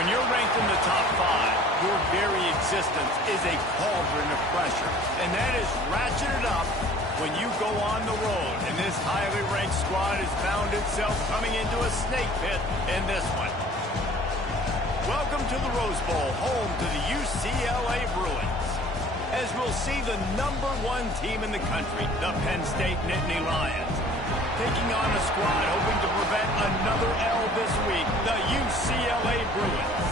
When you're ranked in the top 5, your very existence is a cauldron of pressure. And that is ratcheted up when you go on the road. And this highly ranked squad has found itself coming into a snake pit in this one. Welcome to the Rose Bowl, home to the UCLA Bruins. As we'll see the #1 team in the country, the Penn State Nittany Lions, taking on a squad hoping to prevent another L this week, the UCLA Bruins.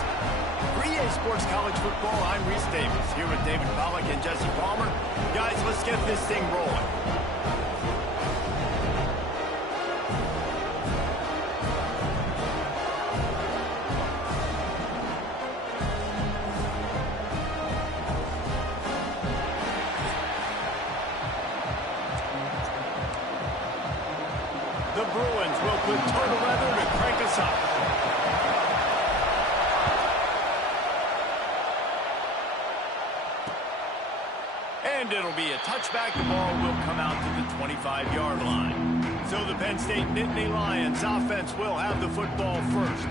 For EA Sports College Football, I'm Reese Davis, here with David Pollack and Jesse Palmer. Guys, let's get this thing rolling. The Bruins will put total leather to crank us up. And it'll be a touchback. The ball will come out to the 25-yard line. So the Penn State Nittany Lions offense will have the football first.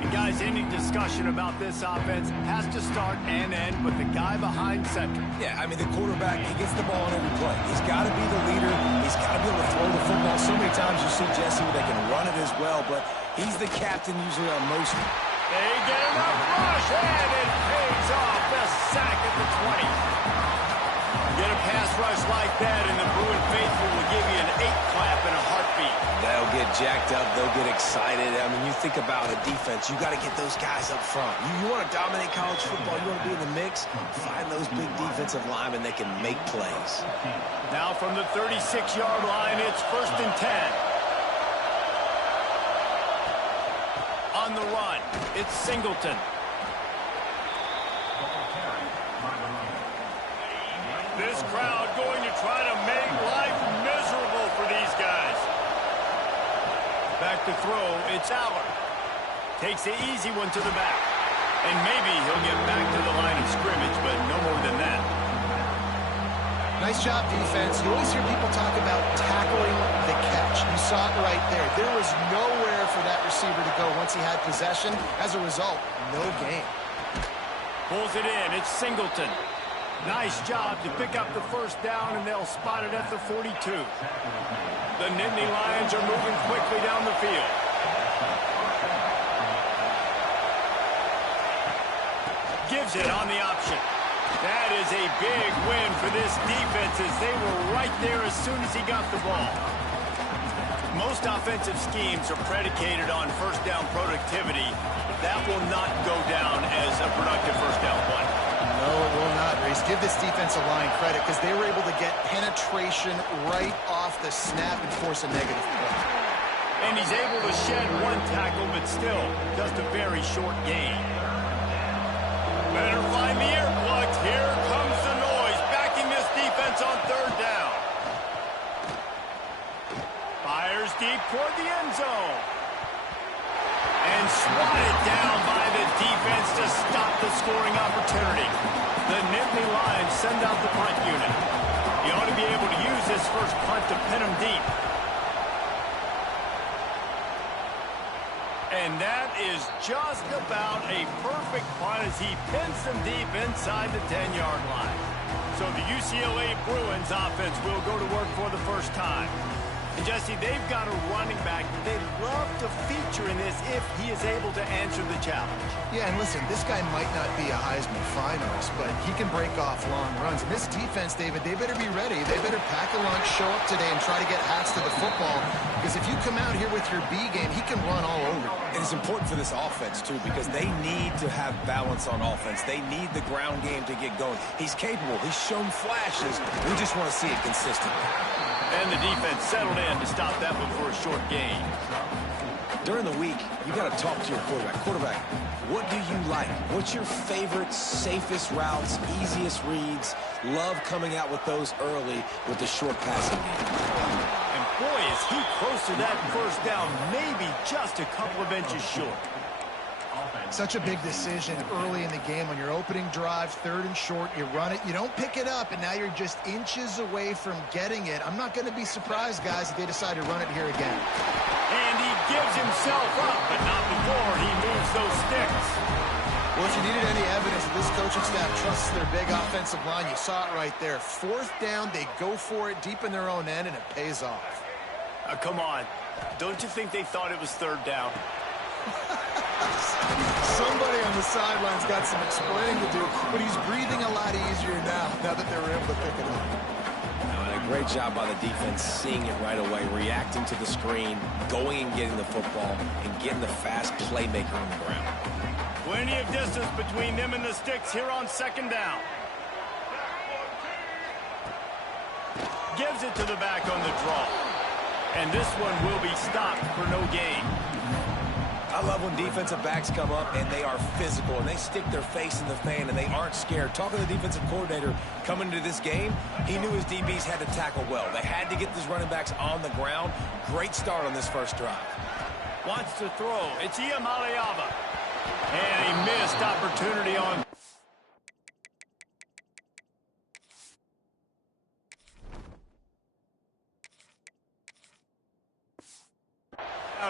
And guys, any discussion about this offense has to start and end with the guy behind center. Yeah, I mean, the quarterback, he gets the ball on every play. He's got to be the leader. He's got to be able to throw the football. So many times you see Jesse where they can run it as well, but he's the captain usually on most. They get him a rush, and it pays off. The sack at the 20. Get a pass rush like that, and the Bruin faithful will give you an 8-clap in a heartbeat. They'll get jacked up. They'll get excited. I mean, you think about a defense. You got to get those guys up front. You want to dominate college football. You want to be in the mix. Find those big defensive linemen that can make plays. Now from the 36-yard line, it's 1st and 10. On the run, it's Singleton. This crowd going to try to make life miserable for these guys. Back to throw, it's Aller. Takes the easy one to the back. And maybe he'll get back to the line of scrimmage, but no more than that. Nice job, defense. You always hear people talk about tackling the catch. You saw it right there. There was nowhere for that receiver to go once he had possession. As a result, no gain. Pulls it in, it's Singleton. Nice job to pick up the first down, and they'll spot it at the 42. The Nittany Lions are moving quickly down the field. Gives it on the option. That is a big win for this defense as they were right there as soon as he got the ball. Most offensive schemes are predicated on first down productivity. That will not go down as a productive first down play. No, it will not, Reese. Give this defensive line credit because they were able to get penetration right off the snap and force a negative play. And he's able to shed one tackle, but still just a very short gain. Better find the ear plugs. Here comes the noise, backing this defense on 3rd down. Fires deep toward the end zone. And swatted down by the defense to stop the scoring opportunity. The Nittany Lions send out the punt unit. He ought to be able to use this first punt to pin him deep. And that is just about a perfect punt as he pins them deep inside the 10-yard line. So the UCLA Bruins offense will go to work for the first time. And Jesse, they've got a running back they'd love to feature in this if he is able to answer the challenge. Yeah, and listen, this guy might not be a Heisman finalist, but he can break off long runs. And this defense, David, they better be ready. They better pack a lunch, show up today, and try to get hats to the football. Because if you come out here with your B game, he can run all over you. And it's important for this offense, too, because they need to have balance on offense. They need the ground game to get going. He's capable. He's shown flashes. We just want to see it consistently. And the defense settled in to stop that one for a short gain. During the week, you got to talk to your quarterback. Quarterback, what do you like? What's your favorite, safest routes, easiest reads? Love coming out with those early with the short passing game. And boy, is he close to that first down, maybe just a couple of inches short. Such a big decision early in the game. On your opening drive, 3rd and short, you run it, you don't pick it up, and now you're just inches away from getting it. I'm not going to be surprised, guys, if they decide to run it here again. And he gives himself up, but not before he moves those sticks. Well, if you needed any evidence that this coaching staff trusts their big offensive line, you saw it right there. 4th down, they go for it deep in their own end, and it pays off. Come on. Don't you think they thought it was 3rd down? Somebody on the sidelines got some explaining to do, but he's breathing a lot easier now that they were able to pick it up. And a great job by the defense seeing it right away, reacting to the screen, going and getting the football, and getting the fast playmaker on the ground. Plenty of distance between them and the sticks here on 2nd down. Gives it to the back on the draw. And this one will be stopped for no gain. I love when defensive backs come up and they are physical and they stick their face in the fan and they aren't scared. Talking to the defensive coordinator coming into this game, he knew his DBs had to tackle well. They had to get these running backs on the ground. Great start on this first drive. Wants to throw. It's Iamaleava. And he missed opportunity on...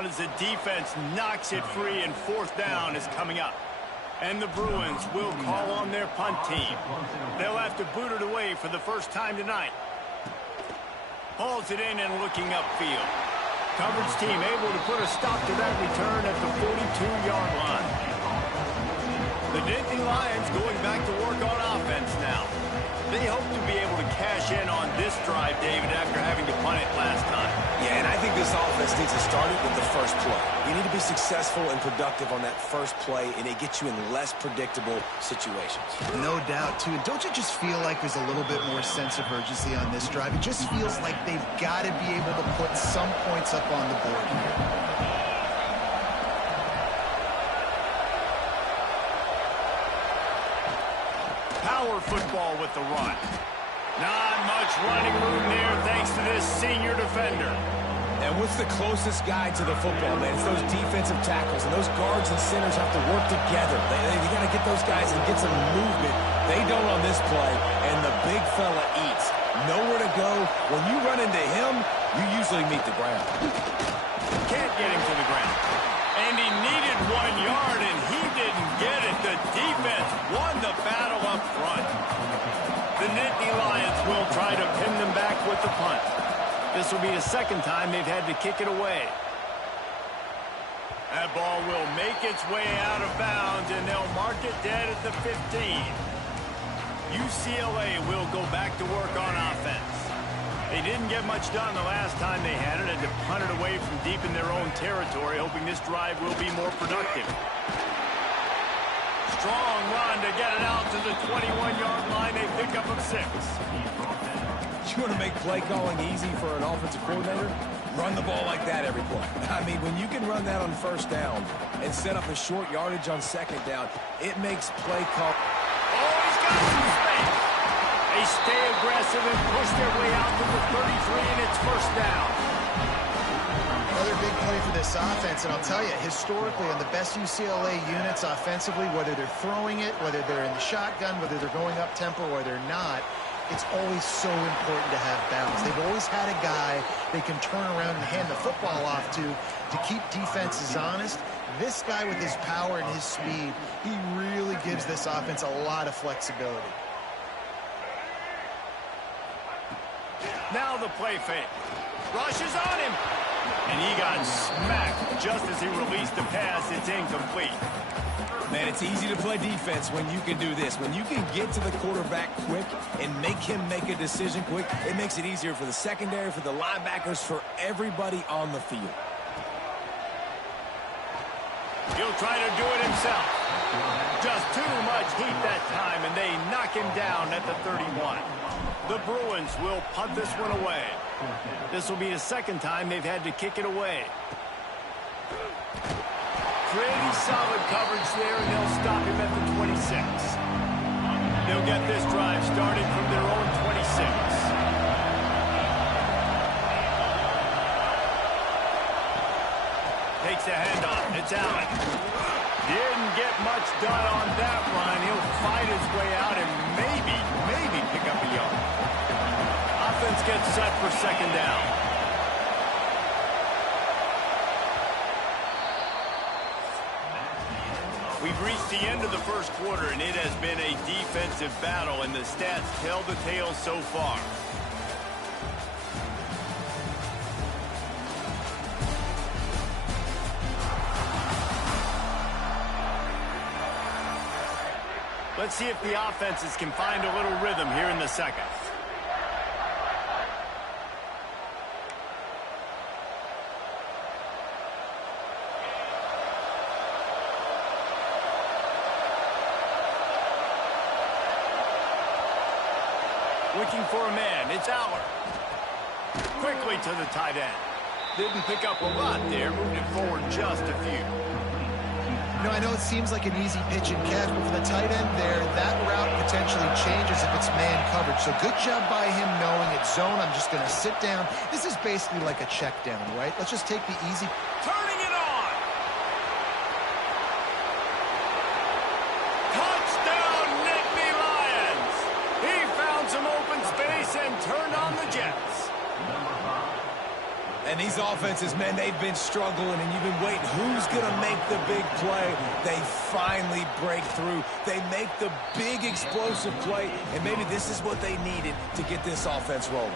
as the defense knocks it free, and 4th down is coming up. And the Bruins will call on their punt team. They'll have to boot it away for the first time tonight. Hauls it in and looking upfield. Coverage team able to put a stop to that return at the 42-yard line. The Nittany Lions going back to work on offense now. They hope to be able to cash in on this drive, David, after having to punt it last time. Yeah, and I think this offense needs to start it with the first play. You need to be successful and productive on that first play, and it gets you in less predictable situations. No doubt, too. And don't you just feel like there's a little bit more sense of urgency on this drive? It just feels like they've got to be able to put some points up on the board here. Power football with the run. Not much running room there thanks to this senior defender. And what's the closest guy to the football, man? It's those defensive tackles, and those guards and centers have to work together. They got to get those guys and get some movement. They don't on this play, and the big fella eats. Nowhere to go. When you run into him, you usually meet the ground. Can't get him to the ground. And he needed 1 yard, and he didn't get it. The defense won the battle up front. The Nittany Lions will try to pin them back with the punt. This will be the 2nd time they've had to kick it away. That ball will make its way out of bounds, and they'll mark it dead at the 15. UCLA will go back to work on offense. They didn't get much done the last time they had it, and to punt it away from deep in their own territory, hoping this drive will be more productive. Strong run to get it out to the 21-yard line. They pick up a 6. You want to make play calling easy for an offensive coordinator? Run the ball like that every play. I mean, when you can run that on 1st down and set up a short yardage on 2nd down, it makes play call. Oh, he's got some space. They stay aggressive and push their way out to the 33, and it's 1st down. Another big play for this offense, and I'll tell you, historically, on the best UCLA units offensively, whether they're throwing it, whether they're in the shotgun, whether they're going up-tempo or they're not, it's always so important to have balance. They've always had a guy they can turn around and hand the football off to keep defenses honest. This guy with his power and his speed, he really gives this offense a lot of flexibility. Now the play fake. Rushes on him. And he got smacked just as he released the pass. It's incomplete. Man, it's easy to play defense when you can do this. When you can get to the quarterback quick and make him make a decision quick, it makes it easier for the secondary, for the linebackers, for everybody on the field. He'll try to do it himself. Just too much heat that time, and they knock him down at the 31. The Bruins will punt this one away. This will be the second time they've had to kick it away. Pretty solid coverage there, and they'll stop him at the 26. They'll get this drive started from their own 26. Takes a handoff. It's Allen. Didn't get much done on that run. He'll fight his way out and maybe pick up a yard. Offense gets set for second down. We've reached the end of the first quarter, and it has been a defensive battle, and the stats tell the tale so far. Let's see if the offenses can find a little rhythm here in the second. Looking for a man. It's Aller. Quickly to the tight end. Didn't pick up a lot there. Moved it forward just a few. You know, I know it seems like an easy pitch and catch, but for the tight end there, that route potentially changes if it's man coverage. So good job by him knowing it's zone. I'm just going to sit down. This is basically like a check down, right? Let's just take the easy. Turning it on. Touchdown, Nittany Lions. He found some open space and turned on the Jets. And these offenses, man, they've been struggling, and you've been waiting. Who's going to make the big play? They finally break through. They make the big explosive play, and maybe this is what they needed to get this offense rolling.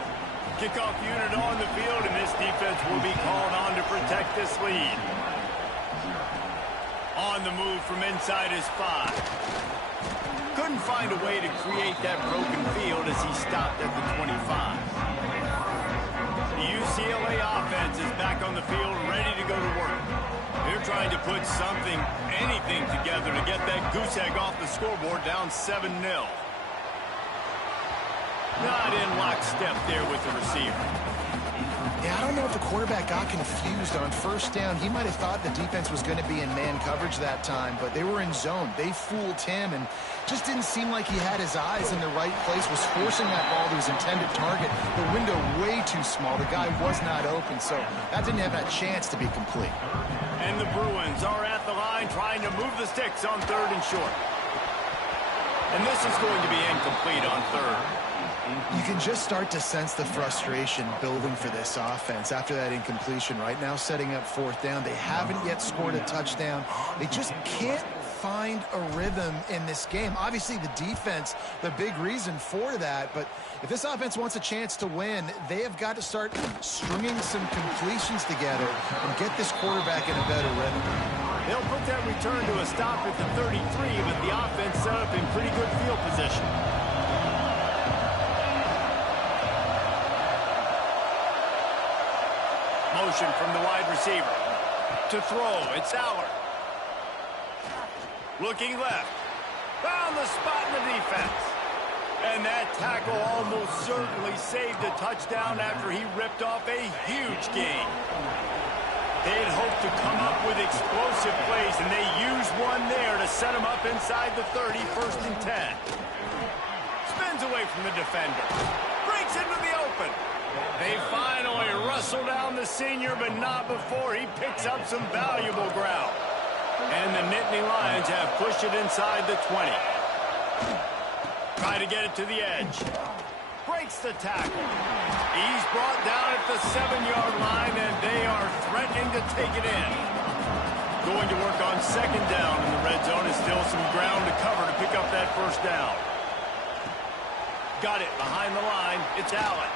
Kickoff unit on the field, and this defense will be called on to protect this lead. On the move from inside his 5. Couldn't find a way to create that broken field as he stopped at the 25. The UCLA offense is back on the field, ready to go to work. They're trying to put something, anything together to get that goose egg off the scoreboard, down 7-0. Not in lockstep there with the receiver. Yeah, I don't know if the quarterback got confused on first down. He might have thought the defense was going to be in man coverage that time, but they were in zone. They fooled him and just didn't seem like he had his eyes in the right place, was forcing that ball to his intended target. The window way too small. The guy was not open, so that didn't have that chance to be complete. And the Bruins are at the line trying to move the sticks on 3rd and short. And this is going to be incomplete on 3rd. You can just start to sense the frustration building for this offense after that incompletion. Right now, setting up 4th down. They haven't yet scored a touchdown. They just can't find a rhythm in this game. Obviously, the defense, the big reason for that. But if this offense wants a chance to win, they have got to start stringing some completions together and get this quarterback in a better rhythm. They'll put that return to a stop at the 33, but the offense set up in pretty good field position. Motion from the wide receiver. To throw, it's Aller. Looking left. Found the spot in the defense. And that tackle almost certainly saved a touchdown after he ripped off a huge gain. They had hoped to come up with explosive plays, and they used one there to set him up inside the 30, 1st and 10. Spins away from the defender. Breaks into the open. They finally wrestle down the senior, but not before he picks up some valuable ground. And the Nittany Lions have pushed it inside the 20. Try to get it to the edge. Breaks the tackle. He's brought down at the 7-yard line, and they are threatening to take it in. Going to work on 2nd down in the red zone. Is still some ground to cover to pick up that 1st down. Got it behind the line. It's Allen.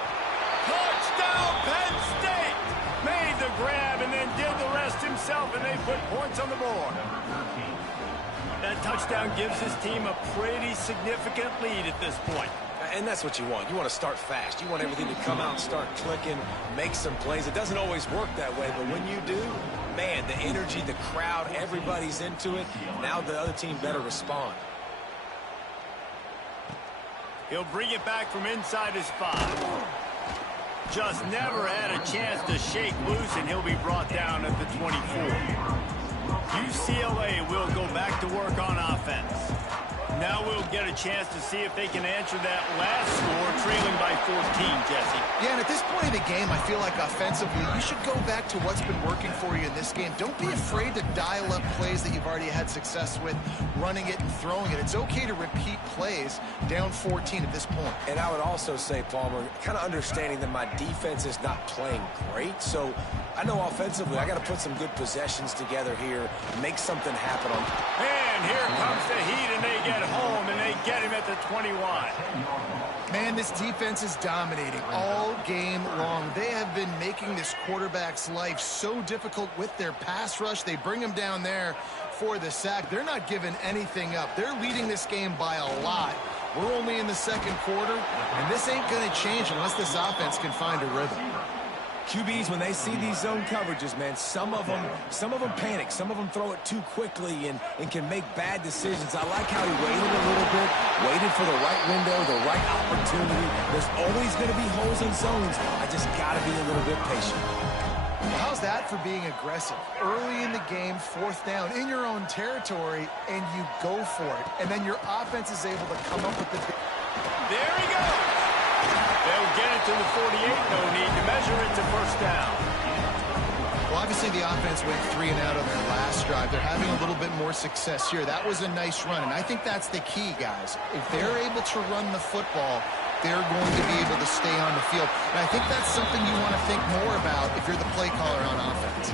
Touchdown, Penn State! Made the grab and then did the rest himself, and they put points on the board. That touchdown gives his team a pretty significant lead at this point. And that's what you want. You want to start fast. You want everything to come out and start clicking, make some plays. It doesn't always work that way, but when you do, man, the energy, the crowd, everybody's into it. Now the other team better respond. He'll bring it back from inside his 5. Just never had a chance to shake loose, and he'll be brought down at the 24. UCLA will go back to work on offense. Now we'll get a chance to see if they can answer that last score, trailing by 14, Jesse. Yeah, and at this point of the game, I feel like offensively, you should go back to what's been working for you in this game. Don't be afraid to dial up plays that you've already had success with, running it and throwing it. It's okay to repeat plays down 14 at this point. And I would also say, Palmer, kind of understanding that my defense is not playing great, so I know offensively I got to put some good possessions together here, make something happen on. And here comes the heat, and they get home, and they get him at the 21. Man, this defense is dominating all game long. They have been making this quarterback's life so difficult with their pass rush. They bring him down there for the sack. They're not giving anything up. They're leading this game by a lot. We're only in the second quarter, and this ain't going to change unless this offense can find a rhythm. QBs, when they see these zone coverages, man, some of them panic. Some of them throw it too quickly and can make bad decisions. I like how he waited a little bit, waited for the right window, the right opportunity. There's always going to be holes in zones. I just got to be a little bit patient. Well, how's that for being aggressive? Early in the game, 4th down, in your own territory, and you go for it. And then your offense is able to come up with the... There he goes! They'll get it to the 48, no need to measure it to first down. Well, obviously the offense went 3 and out on their last drive. They're having a little bit more success here. That was a nice run, and I think that's the key, guys. If they're able to run the football, they're going to be able to stay on the field. And I think that's something you want to think more about if you're the play caller on offense.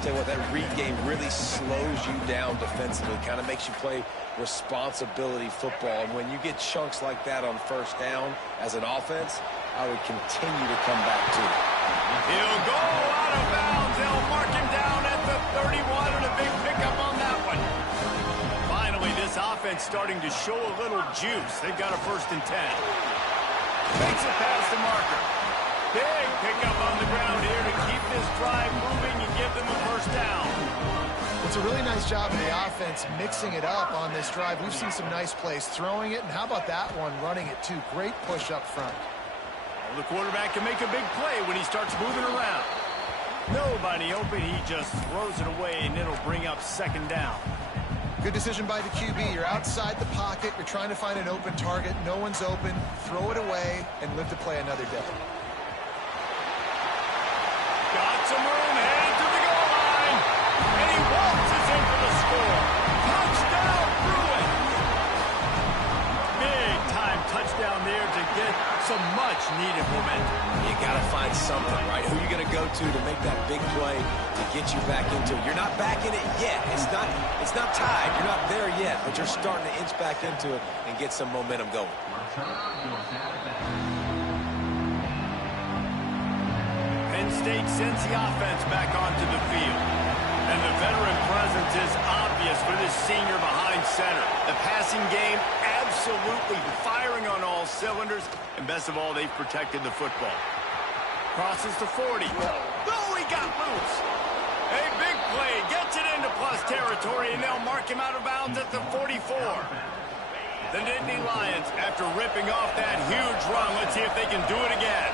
Tell you what, that read game really slows you down defensively, kind of makes you play responsibility football. And when you get chunks like that on first down as an offense, I would continue to come back to it. He'll go out of bounds. They'll mark him down at the 31, and a big pickup on that one. Finally, this offense starting to show a little juice. They've got a 1st and 10. Makes it past the marker. Big pickup on the ground here to keep this drive moving and give them a 1st down. It's a really nice job of the offense mixing it up on this drive. We've seen some nice plays throwing it, and how about that one running it too? Great push up front. Well, the quarterback can make a big play when he starts moving around. Nobody open, he just throws it away, and it'll bring up 2nd down. Good decision by the QB. You're outside the pocket. You're trying to find an open target. No one's open. Throw it away and live to play another day. Got some room, headed to the goal line. And he waltzes in for the score. Touchdown, Bruins. Big time touchdown there to get some much needed momentum. You got to find something, right? Who you going to go to make that big play to get you back into it? You're not back in it yet. It's not tied. You're not there yet, but you're starting to inch back into it and get some momentum going. Penn State sends the offense back onto the field. And the veteran presence is obvious for this senior behind center. The passing game absolutely firing on all cylinders. And best of all, they've protected the football. Crosses the 40. Oh, he got loose. A big play. Gets it into plus territory, and they'll mark him out of bounds at the 44. The Nittany Lions, after ripping off that huge run, let's see if they can do it again.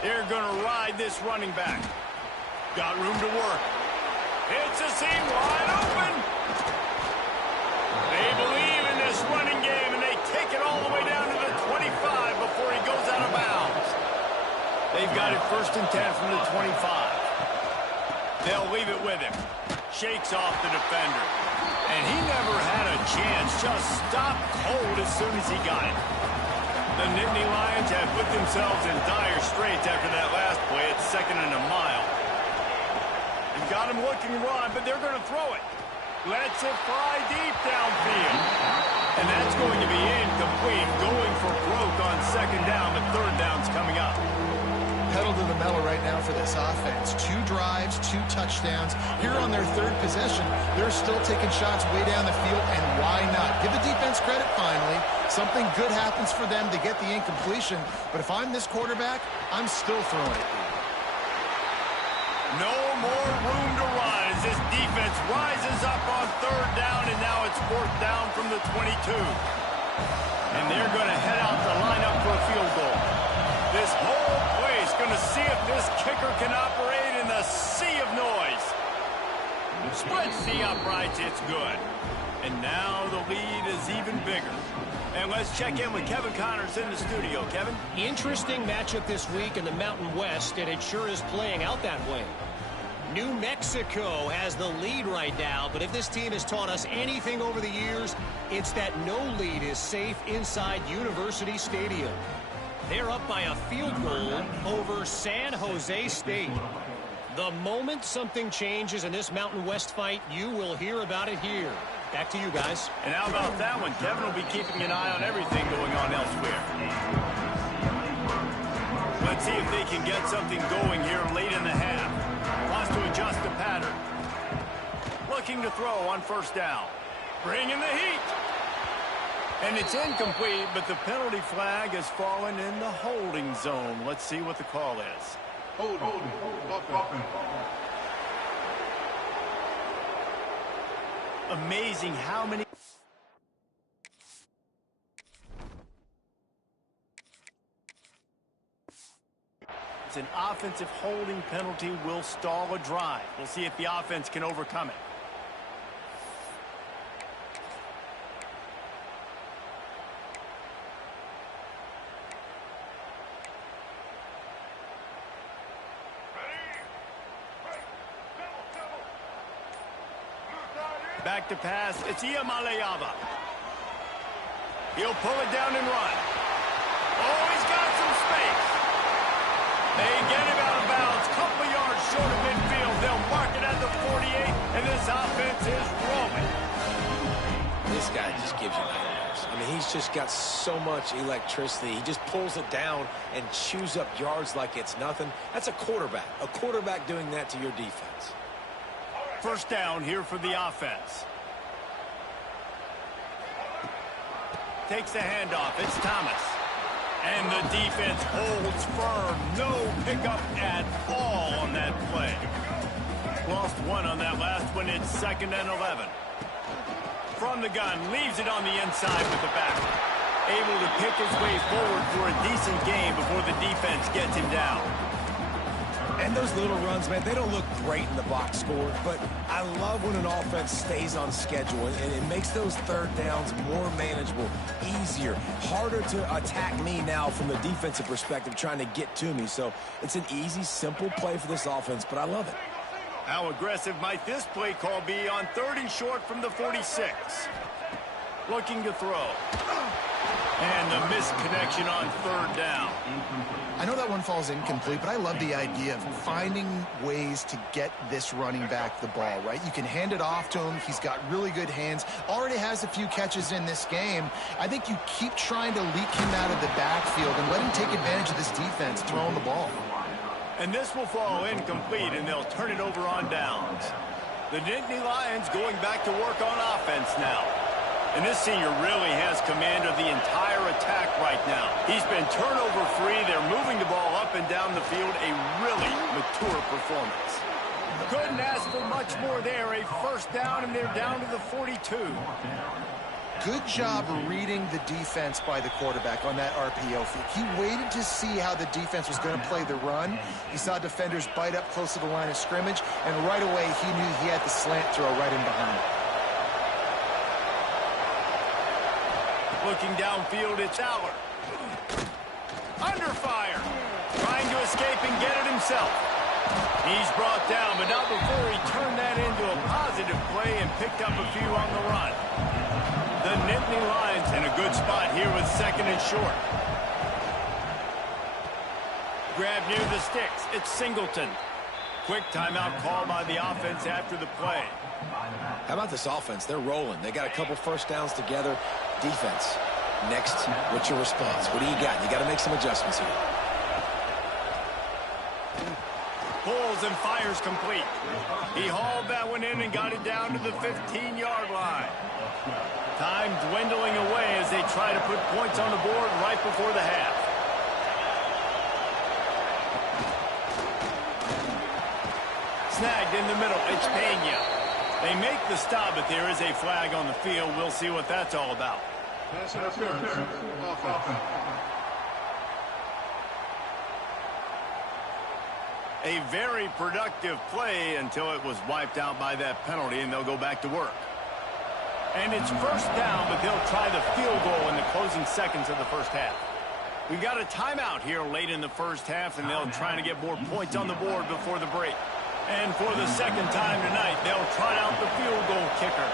They're going to ride this running back. Got room to work. It's a seam wide open. They believe in this running game, and they take it all the way down to the 25 before he goes out of bounds. They've got it 1st and 10 from the 25. They'll leave it with him. Shakes off the defender. And he never had a chance. Just stopped cold as soon as he got it. The Nittany Lions have put themselves in dire straits after that last play. It's 2nd and a mile. They've got him looking run, but they're going to throw it. Lets it fly deep downfield. And that's going to be incomplete, going for broke on second down, but third down's coming up. Pedal to the metal right now for this offense. 2 drives, 2 touchdowns. Here on their third possession, they're still taking shots way down the field, and why not? Give the defense credit finally. Something good happens for them to get the incompletion, but if I'm this quarterback, I'm still throwing it. No more room to run as this defense rises up on third down, and now it's fourth down from the 22. And they're going to head out to line up for a field goal. This whole place going to see if this kicker can operate in the sea of noise. Splits the uprights, it's good. And now the lead is even bigger. And let's check in with Kevin Connors in the studio. Kevin? Interesting matchup this week in the Mountain West, and it sure is playing out that way. New Mexico has the lead right now, but if this team has taught us anything over the years, it's that no lead is safe inside University Stadium. They're up by a field goal over San Jose State. The moment something changes in this Mountain West fight, you will hear about it here. Back to you guys. And how about that one? Kevin will be keeping an eye on everything going on elsewhere. Let's see if they can get something going here late in the half. Wants to adjust the pattern. Looking to throw on first down. Bringing the heat. And it's incomplete, but the penalty flag has fallen in the holding zone. Let's see what the call is. Amazing how many... It's an offensive holding penalty will stall a drive. We'll see if the offense can overcome it. Back to pass. It's Iamaleava. He'll pull it down and run. Oh, he's got some space. They get him out of bounds. Couple of yards short of midfield. They'll mark it at the 48, and this offense is rolling. This guy just gives you nightmares. I mean, he's just got so much electricity. He just pulls it down and chews up yards like it's nothing. That's a quarterback. A quarterback doing that to your defense. First down here for the offense. Takes the handoff. It's Thomas. And the defense holds firm. No pickup at all on that play. Lost one on that last one. It's 2nd and 11. From the gun. Leaves it on the inside with the back. Able to pick his way forward for a decent game before the defense gets him down. And those little runs, man, they don't look great in the box score, but I love when an offense stays on schedule, and it makes those third downs more manageable, easier, harder to attack me now from the defensive perspective trying to get to me. So it's an easy, simple play for this offense, but I love it. How aggressive might this play call be on 3rd and short from the 46? Looking to throw. And the misconnection on 3rd down. I know that one falls incomplete, but I love the idea of finding ways to get this running back the ball, right? You can hand it off to him. He's got really good hands. Already has a few catches in this game. I think you keep trying to leak him out of the backfield and let him take advantage of this defense throwing the ball. And this will fall incomplete, and they'll turn it over on downs. The Nittany Lions going back to work on offense now. And this senior really has command of the entire attack right now. He's been turnover-free. They're moving the ball up and down the field. A really mature performance. Couldn't ask for much more there. A first down, and they're down to the 42. Good job reading the defense by the quarterback on that RPO fake. He waited to see how the defense was going to play the run. He saw defenders bite up close to the line of scrimmage, and right away he knew he had the slant throw right in behind. Looking downfield, it's Aller. Under fire. Trying to escape and get it himself. He's brought down, but not before he turned that into a positive play and picked up a few on the run. The Nittany Lions in a good spot here with 2nd and short. Grab near the sticks. It's Singleton. Quick timeout call by the offense after the play. How about this offense? They're rolling. They got a couple first downs together. Defense. Next, what's your response? What do you got? You got to make some adjustments here. Pulls and fires complete. He hauled that one in and got it down to the 15-yard line. Time dwindling away as they try to put points on the board right before the half. Snagged in the middle. It's Penn. They make the stop, but there is a flag on the field. We'll see what that's all about. A very productive play until it was wiped out by that penalty, and they'll go back to work. And it's first down, but they'll try the field goal in the closing seconds of the first half. We've got a timeout here late in the first half, and they'll try to get more points on the board before the break. And for the second time tonight, they'll trot out the field goal kicker.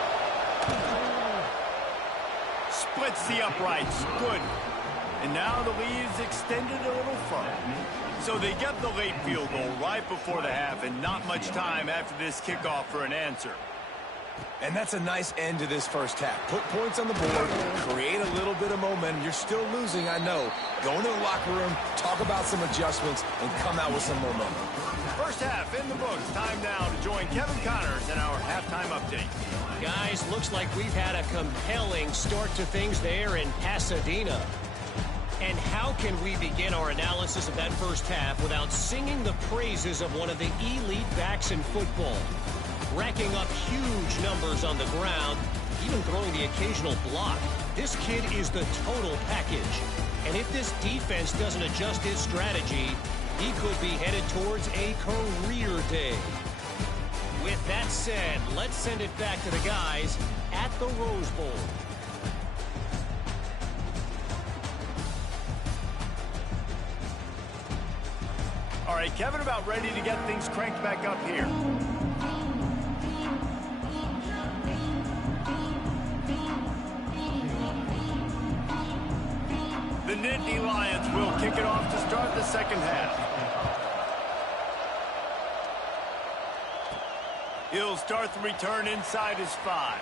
Splits the uprights. Good. And now the lead is extended a little further. So they get the late field goal right before the half, and not much time after this kickoff for an answer. And that's a nice end to this first half. Put points on the board, create a little bit of momentum. You're still losing, I know. Go into the locker room, talk about some adjustments, and come out with some momentum. First half in the books. Time now to join Kevin Connors in our halftime update. Guys, looks like we've had a compelling start to things there in Pasadena. And how can we begin our analysis of that first half without singing the praises of one of the elite backs in football? Racking up huge numbers on the ground, even throwing the occasional block. This kid is the total package. And if this defense doesn't adjust its strategy, he could be headed towards a career day. With that said, let's send it back to the guys at the Rose Bowl. All right, Kevin, about ready to get things cranked back up here. The Nittany Lions will kick it off to start the second half. He'll start the return inside his 5.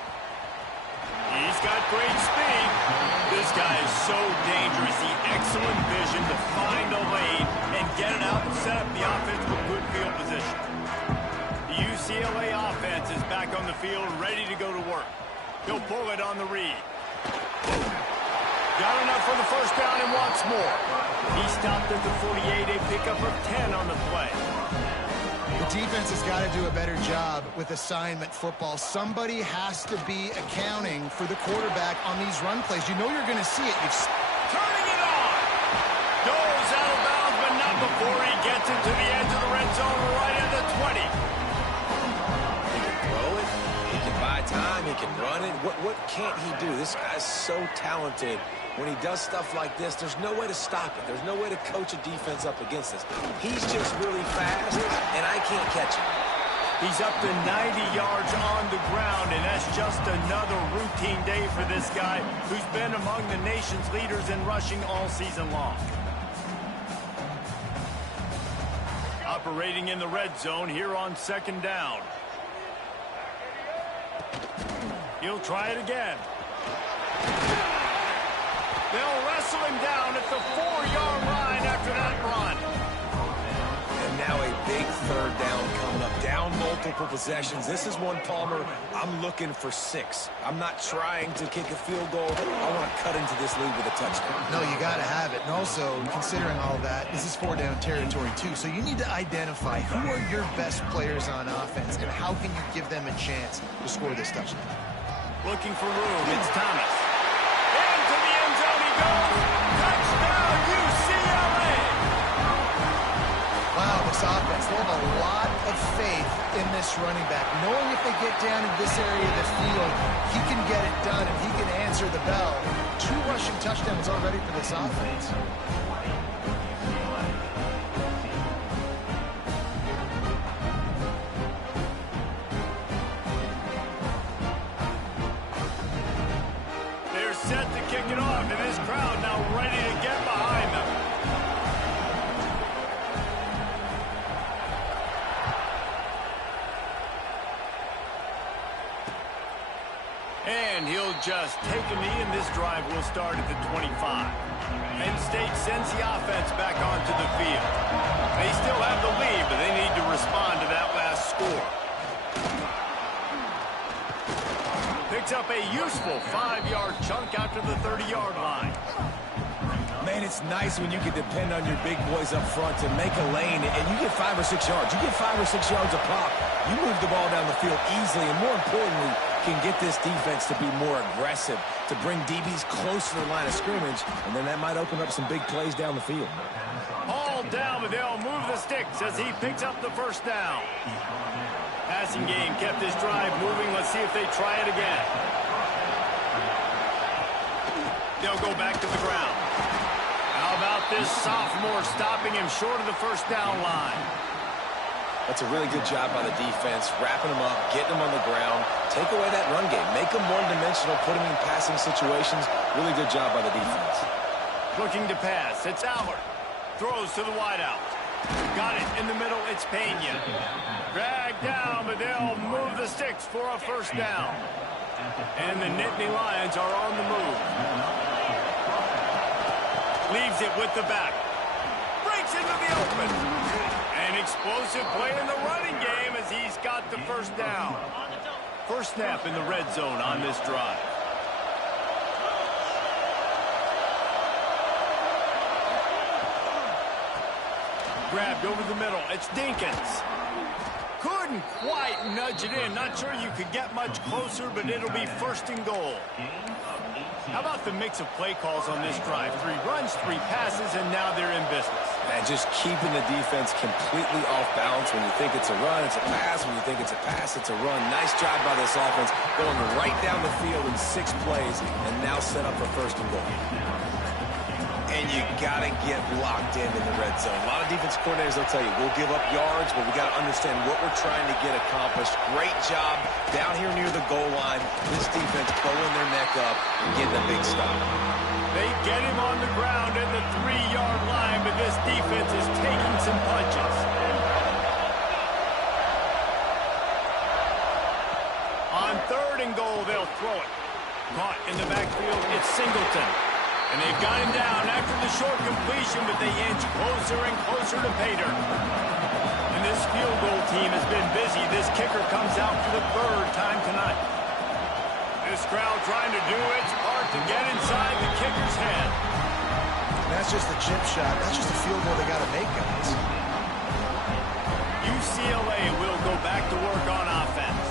He's got great speed. This guy is so dangerous. He excellent vision to find a lane and get it out and set up the offense with good field position. The UCLA offense is back on the field, ready to go to work. He'll pull it on the read. Got enough for the first down and wants more. He stopped at the 48, a pickup of 10 on the play. The defense has got to do a better job with assignment football. Somebody has to be accounting for the quarterback on these run plays. You know you're going to see it. Turning it on. Goes out of bounds, but not before he gets it to the edge of the red zone right at the 20. He can throw it. He can buy time. He can run it. What can't he do? This guy's so talented. When he does stuff like this, there's no way to stop it. There's no way to coach a defense up against this. He's just really fast, and I can't catch him. He's up to 90 yards on the ground, and that's just another routine day for this guy who's been among the nation's leaders in rushing all season long. Operating in the red zone here on second down. He'll try it again. They'll wrestle him down at the 4-yard line after that run. And now a big third down coming up. Down multiple possessions. This is one, Palmer, I'm looking for 6. I'm not trying to kick a field goal. I want to cut into this lead with a touchdown. No, you got to have it. And also, considering all that, this is 4-down territory, too. So you need to identify who are your best players on offense and how can you give them a chance to score this touchdown. Looking for room. It's Thomas. Into the end zone he goes. Touchdown, UCLA. Wow, this offense, they have a lot of faith in this running back. Knowing if they get down in this area of the field, he can get it done and he can answer the bell. 2 rushing touchdowns already for this offense. Set to kick it off, and this crowd now ready to get behind them. and he'll just take a knee, and this drive will start at the 25. Penn State sends the offense back onto the field. They still have the lead, but they need to respond to that last score. Picks up a useful 5-yard chunk after the 30-yard line. Man, it's nice when you can depend on your big boys up front to make a lane, and you get 5 or 6 yards. You get 5 or 6 yards a pop. You move the ball down the field easily, and more importantly, can get this defense to be more aggressive, to bring DBs close to the line of scrimmage, and then that might open up some big plays down the field. All down, but they'll move the sticks as he picks up the first down. Passing game kept this drive moving. Let's see if they try it again. They'll go back to the ground. How about this sophomore stopping him short of the first down line? That's a really good job by the defense, wrapping them up, getting them on the ground, take away that run game, make them one-dimensional, put them in passing situations. Really good job by the defense. Looking to pass. It's Allard. Throws to the wideout. Got it in the middle. It's Pena. Dragged down, but they'll move the sticks for a first down. And the Nittany Lions are on the move. Leaves it with the back. Breaks into the open. An explosive play in the running game as he's got the first down. First snap in the red zone on this drive. Grabbed over the middle. It's Dinkins. Couldn't quite nudge it in. Not sure you could get much closer, but it'll be first and goal. How about the mix of play calls on this drive? 3 runs, 3 passes, and now they're in business. And just keeping the defense completely off balance. When you think it's a run, it's a pass. When you think it's a pass, it's a run. Nice job by this offense, going right down the field in 6 plays, and now set up for first and goal. And you got to get locked in the red zone. A lot of defense coordinators, they'll tell you, we'll give up yards, but we got to understand what we're trying to get accomplished. Great job down here near the goal line. This defense bowing their neck up and getting a big stop. They get him on the ground at the 3-yard line, but this defense is taking some punches. On 3rd and goal, they'll throw it. Caught in the backfield, it's Singleton. And they've got him down after the short completion, but they inch closer and closer to pay dirt. And this field goal team has been busy. This kicker comes out for the 3rd time tonight. This crowd trying to do its part to get inside the kicker's head. And that's just a chip shot. That's just a field goal they got to make, guys. UCLA will go back to work on offense.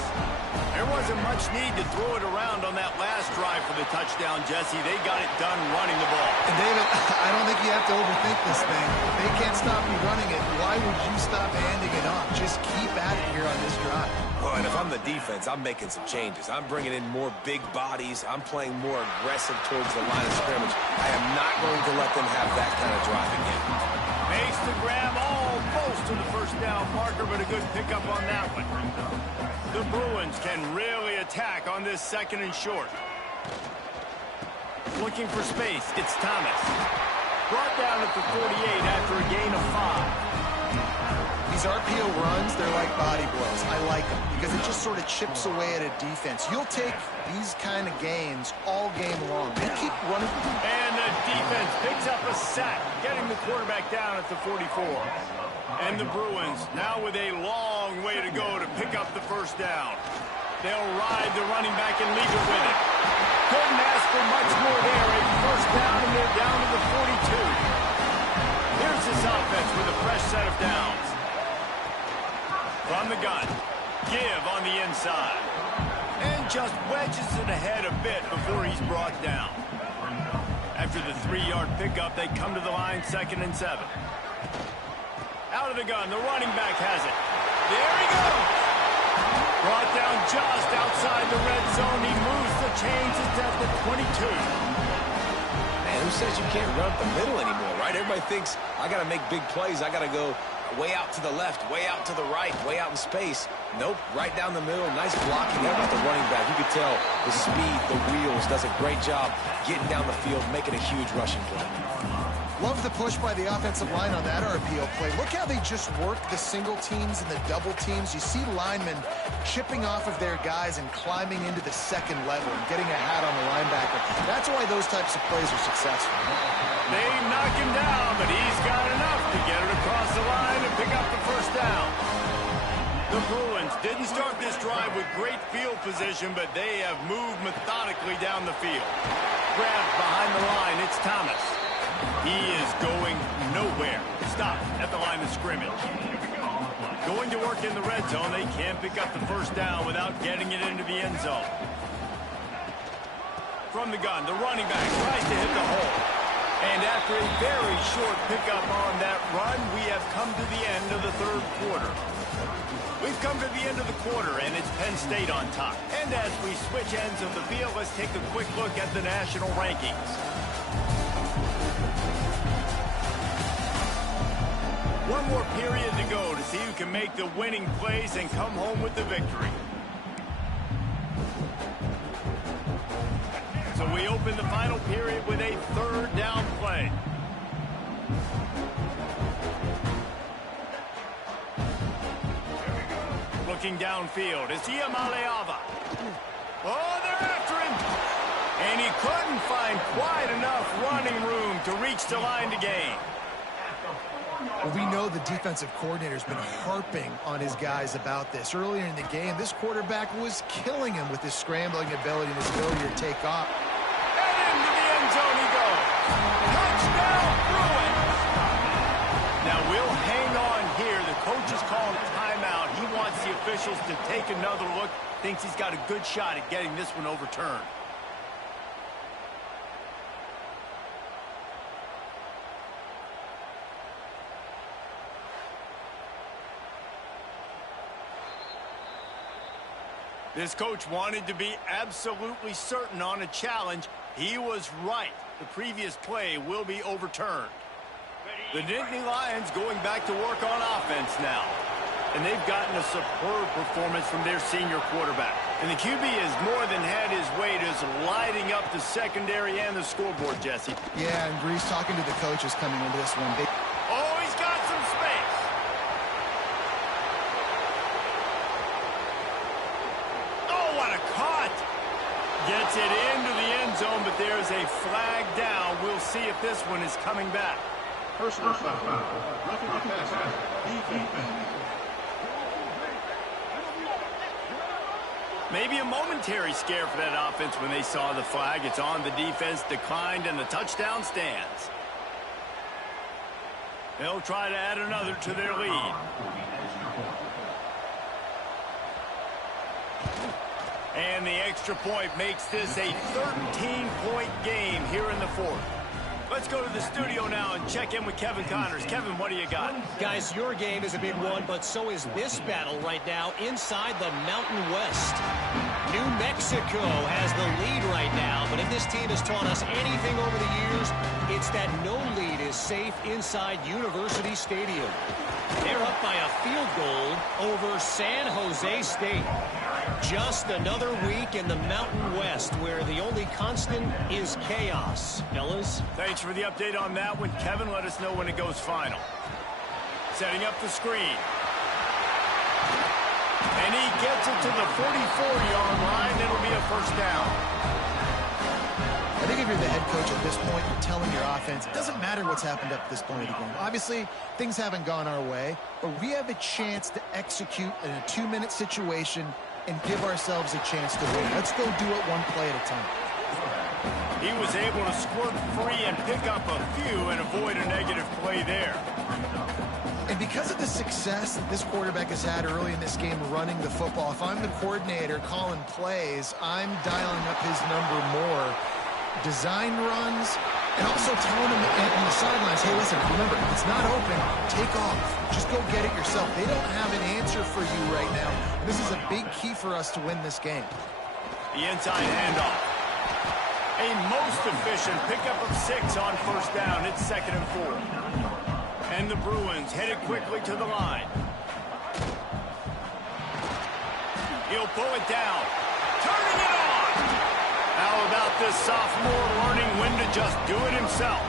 There wasn't much need to throw it around on that last drive for the touchdown, Jesse. They got it done running the ball. And David, I don't think you have to overthink this thing. If they can't stop you running it, why would you stop handing it off? Just keep at it here on this drive. Well, and if I'm the defense, I'm making some changes. I'm bringing in more big bodies. I'm playing more aggressive towards the line of scrimmage. I am not going to let them have that kind of drive again. Makes the grab almost to the first down marker, but a good pickup on that one. The Bruins can really attack on this 2nd and short. Looking for space, it's Thomas. Brought down at the 48 after a gain of 5. These RPO runs, they're like body blows. I like them because it just sort of chips away at a defense. You'll take these kind of gains all game long. They keep running. And the defense picks up a sack, getting the quarterback down at the 44. And the Bruins now with a long way to go to pick up the first down. They'll ride the running back and leave it with it. Couldn't ask for much more there. A first down, and they're down to the 42. Here's this offense with a fresh set of downs. From the gun, give on the inside. And just wedges it ahead a bit before he's brought down. After the 3-yard pickup, they come to the line 2nd and 7. Out of the gun, the running back has it. There he goes. Brought down just outside the red zone. He moves the chains. It's at the 22. Man, who says you can't run up the middle anymore, right? Everybody thinks, I got to make big plays. I got to go way out to the left, way out to the right, way out in space. Nope, right down the middle. Nice blocking. How about the running back? You could tell the speed, the wheels, does a great job getting down the field, making a huge rushing play. Love the push by the offensive line on that RPO play. Look how they just work the single teams and the double teams. You see linemen chipping off of their guys and climbing into the second level and getting a hat on the linebacker. That's why those types of plays are successful. They knock him down, but he's got enough to get it across the line and pick up the first down. The Bruins didn't start this drive with great field position, but they have moved methodically down the field. Grabbed behind the line, it's Thomas. He is going nowhere. Stopped at the line of scrimmage. Going to work in the red zone. They can't pick up the first down without getting it into the end zone. From the gun, the running back tries to hit the hole. And after a very short pickup on that run, we have come to the end of the third quarter. We've come to the end of the quarter, and it's Penn State on top. And as we switch ends of the field, let's take a quick look at the national rankings. One more period to go to see who can make the winning plays and come home with the victory. So we open the final period with a third down play. Looking downfield, it's Iamaleava. Oh, they're after him. And he couldn't find quite enough running room to reach the line to gain. Well, we know the defensive coordinator's been harping on his guys about this. Earlier in the game, this quarterback was killing him with his scrambling ability and his ability to take off. And into the end zone he goes. Touchdown, Bruins! Now we'll hang on here. The coach has called a timeout. He wants the officials to take another look. Thinks he's got a good shot at getting this one overturned. This coach wanted to be absolutely certain on a challenge. He was right. The previous play will be overturned. The Nittany Lions going back to work on offense now. And they've gotten a superb performance from their senior quarterback. And the QB has more than had his way just lighting up the secondary and the scoreboard, Jesse. Yeah, and Grease talking to the coaches coming into this one. Oh, he's got some space. Gets it into the end zone, but there's a flag down. We'll see if this one is coming back. Personal foul. Roughing the passer. Defense. Maybe a momentary scare for that offense when they saw the flag. It's on the defense, declined, and the touchdown stands. They'll try to add another to their lead. And the extra point makes this a 13-point game here in the fourth. Let's go to the studio now and check in with Kevin Connors. Kevin, what do you got? Guys, your game is a big one, but so is this battle right now inside the Mountain West. New Mexico has the lead right now, but if this team has taught us anything over the years, it's that no lead is safe inside University Stadium. They're up by a field goal over San Jose State. Just another week in the Mountain West where the only constant is chaos. Fellas? Thanks for the update on that one. Kevin, let us know when it goes final. Setting up the screen. And he gets it to the 44-yard line. It'll be a first down. I think if you're the head coach at this point, you're telling your offense, it doesn't matter what's happened up to this point of the game. Obviously, things haven't gone our way, but we have a chance to execute in a 2-minute situation and give ourselves a chance to win. Let's go do it one play at a time. He was able to squirt free and pick up a few and avoid a negative play there. And because of the success that this quarterback has had early in this game running the football, if I'm the coordinator calling plays, I'm dialing up his number more. Design runs, and also telling them on the sidelines, hey, listen, remember, it's not open. Take off. Just go get it yourself. They don't have an answer for you right now. This is a big key for us to win this game. The inside handoff. A most efficient pickup of 6 on first down. It's 2nd and 4. And the Bruins headed quickly to the line. He'll pull it down. Turning it on. How about this sophomore learning when to just do it himself?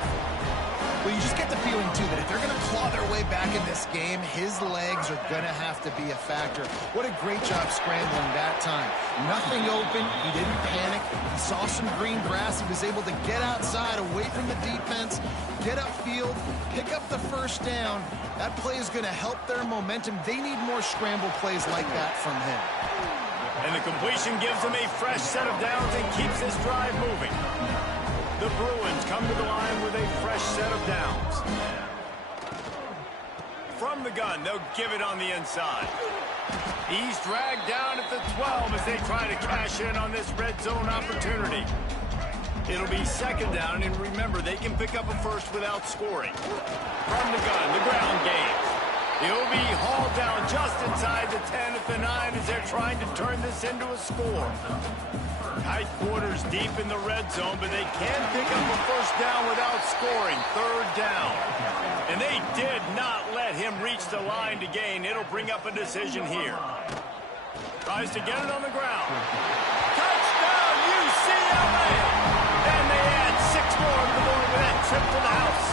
Well, you just get the feeling, too, that if they're going to claw their way back in this game, his legs are going to have to be a factor. What a great job scrambling that time. Nothing open. He didn't panic. He saw some green grass. He was able to get outside, away from the defense, get upfield, pick up the first down. That play is going to help their momentum. They need more scramble plays like that from him. And the completion gives them a fresh set of downs and keeps this drive moving. The Bruins come to the line with a fresh set of downs. From the gun, they'll give it on the inside. He's dragged down at the 12 as they try to cash in on this red zone opportunity. It'll be second down, and remember, they can pick up a first without scoring. From the gun, the ground game. He'll be hauled down just inside the 10 at the 9 as they're trying to turn this into a score. Tight quarters deep in the red zone, but they can pick up a first down without scoring. Third down. And they did not let him reach the line to gain. It'll bring up a decision here. Tries to get it on the ground. Touchdown, UCLA! And they add 6 more to the board with that trip to the house.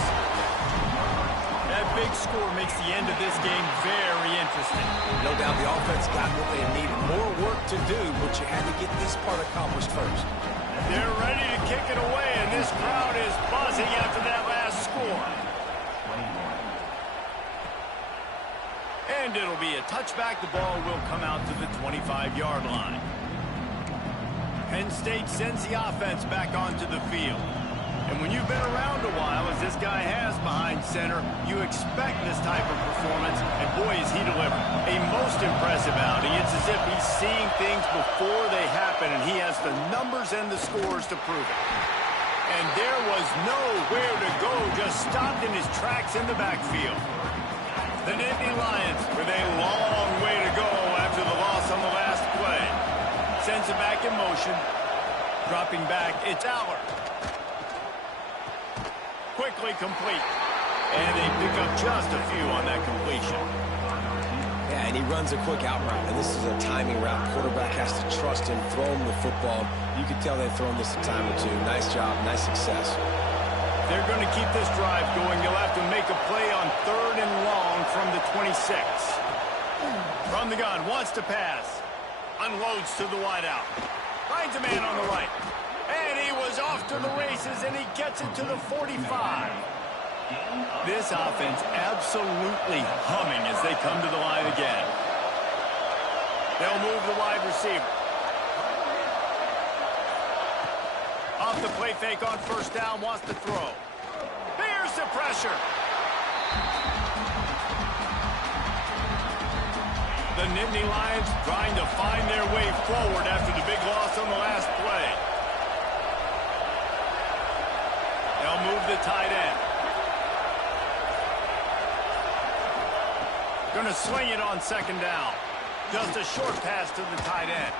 That big score makes the end of this game very interesting. No doubt the offense got what they needed. More work to do, but you had to get this part accomplished first. They're ready to kick it away, and this crowd is buzzing after that last score. And it'll be a touchback. The ball will come out to the 25-yard line. Penn State sends the offense back onto the field. And when you've been around a while, as this guy has behind center, you expect this type of performance, and boy, is he delivered. A most impressive outing. It's as if he's seeing things before they happen, and he has the numbers and the scores to prove it. And there was nowhere to go, just stopped in his tracks in the backfield. The Nittany Lions with a long way to go after the loss on the last play. Sends it back in motion. Dropping back, it's Aller. Quickly complete. And they pick up just a few on that completion. Yeah, and he runs a quick out route, and this is a timing route. Quarterback has to trust him, throw him the football. You can tell they've thrown this a time or two. Nice job, nice success. They're going to keep this drive going. They'll have to make a play on 3rd and long from the 26. From the gun, wants to pass. Unloads to the wideout. Finds a man on the right. And he was off to the races, and he gets it to the 45. This offense absolutely humming as they come to the line again. They'll move the wide receiver. Off the play fake on first down, wants to throw. Here's the pressure. The Nittany Lions trying to find their way forward after the big loss on the last play. They'll move the tight end. Going to swing it on second down. Just a short pass to the tight end.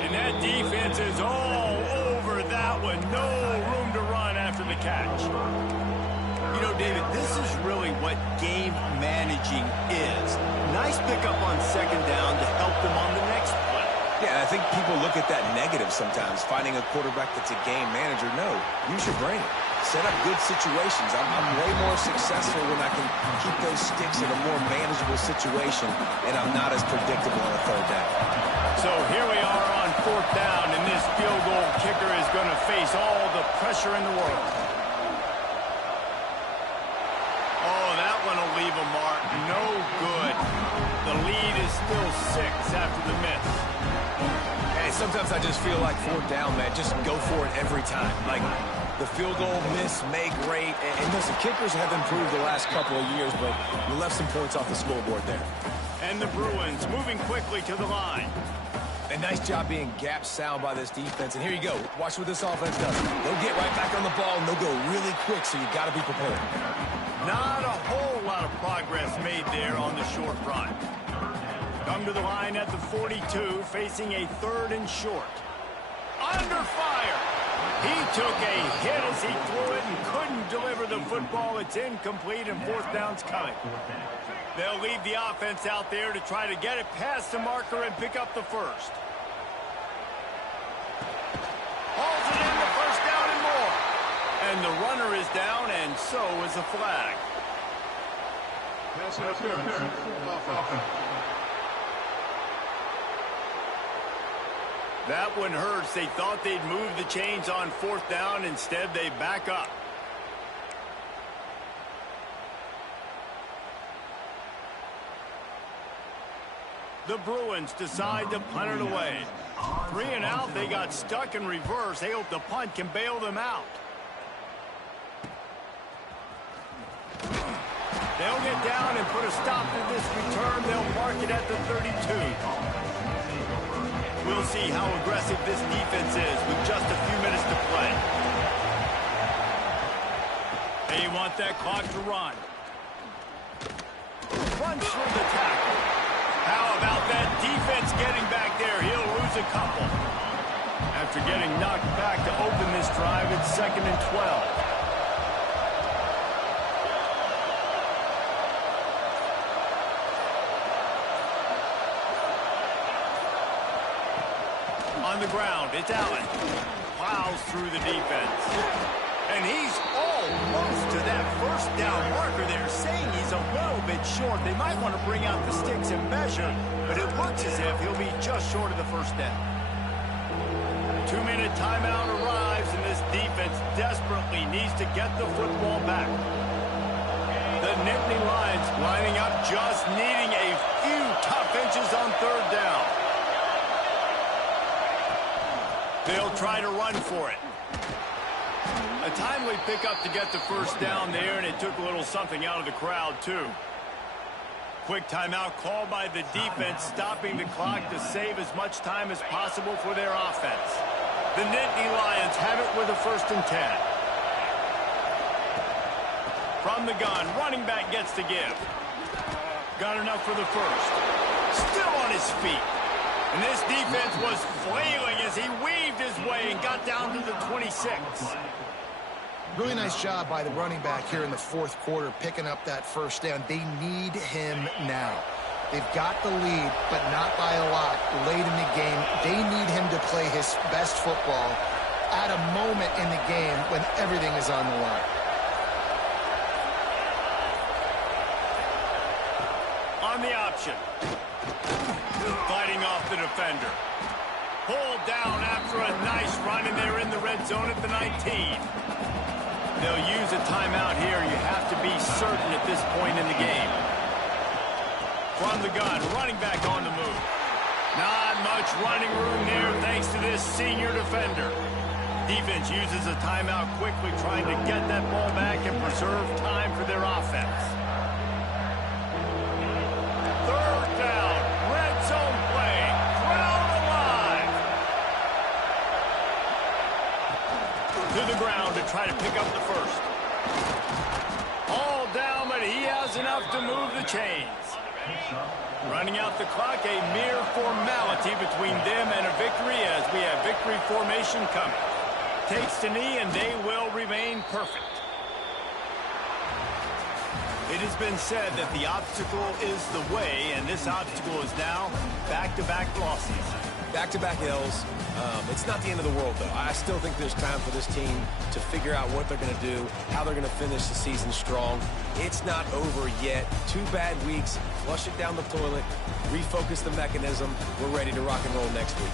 And that defense is all over that one. No room to run after the catch. You know, David, this is really what game managing is. Nice pickup on second down to help them on the next play. Yeah, I think people look at that negative sometimes, finding a quarterback that's a game manager. No, use your brain. Set up good situations. I'm way more successful when I can keep those sticks in a more manageable situation, and I'm not as predictable on a 3rd down. So here we are on 4th down, and this field goal kicker is going to face all the pressure in the world. Oh, that one will leave a mark. No good. The lead is still 6 after the miss. Hey, sometimes I just feel like 4th down, man. Just go for it every time. Like, the field goal, miss, make, great. And listen, kickers have improved the last couple of years, but you left some points off the scoreboard there. And the Bruins moving quickly to the line. A nice job being gap sound by this defense. And here you go. Watch what this offense does. They'll get right back on the ball, and they'll go really quick, so you got to be prepared. Not a whole lot of progress made there on the short run. Come to the line at the 42, facing a 3rd and short. Under fire. He took a hit as he threw it and couldn't deliver the football. It's incomplete, and 4th down's coming. They'll leave the offense out there to try to get it past the marker and pick up the first. Hauls it in, the first down and more. And the runner is is down, and so is a flag. Pass interference. BOFA. That one hurts. They thought they'd move the chains on 4th down. Instead, they back up. The Bruins decide to punt it away. 3 and out. They got stuck in reverse. They hope the punt can bail them out. They'll get down and put a stop to this return. They'll mark it at the 32. We'll see how aggressive this defense is with just a few minutes to play. They want that clock to run. Runs through the tackle. How about that defense getting back there? He'll lose a couple. After getting knocked back to open this drive, it's 2nd and 12. On the ground, it's Allen. Plows through the defense. And he's almost to that 1st down marker there, saying he's a little bit short. They might want to bring out the sticks and measure, but it looks as if he'll be just short of the 1st down. 2-minute timeout arrives, and this defense desperately needs to get the football back. The Nittany Lions lining up, just needing a few tough inches on 3rd down. They'll try to run for it. A timely pickup to get the 1st down there, and it took a little something out of the crowd, too. Quick timeout called by the defense, stopping the clock to save as much time as possible for their offense. The Nittany Lions have it with a 1st and 10. From the gun, running back gets to give. Got enough for the 1st. Still on his feet. And this defense was flailing as he weaved his way and got down to the 26. Really nice job by the running back here in the 4th quarter, picking up that 1st down. They need him now. They've got the lead, but not by a lot late in the game. They need him to play his best football at a moment in the game when everything is on the line. On the option. Fighting off the defender. Pulled down after a nice run, and they're in the red zone at the 19. They'll use a timeout here. You have to be certain at this point in the game. From the gun, running back on the move. Not much running room there thanks to this senior defender. Defense uses a timeout quickly, trying to get that ball back and preserve time for their offense. 3rd down, red zone play, crowd alive. To the ground to try to pick up the 1st. All down, but he has enough to move the chains. Running out the clock, a mere formality between them and a victory as we have victory formation coming. Takes the knee, and they will remain perfect. It has been said that the obstacle is the way, and this obstacle is now back-to-back losses. Back-to-back L's. It's not the end of the world, though. I still think there's time for this team to figure out what they're going to do, how they're going to finish the season strong. It's not over yet. 2 bad weeks. Flush it down the toilet. Refocus the mechanism. We're ready to rock and roll next week.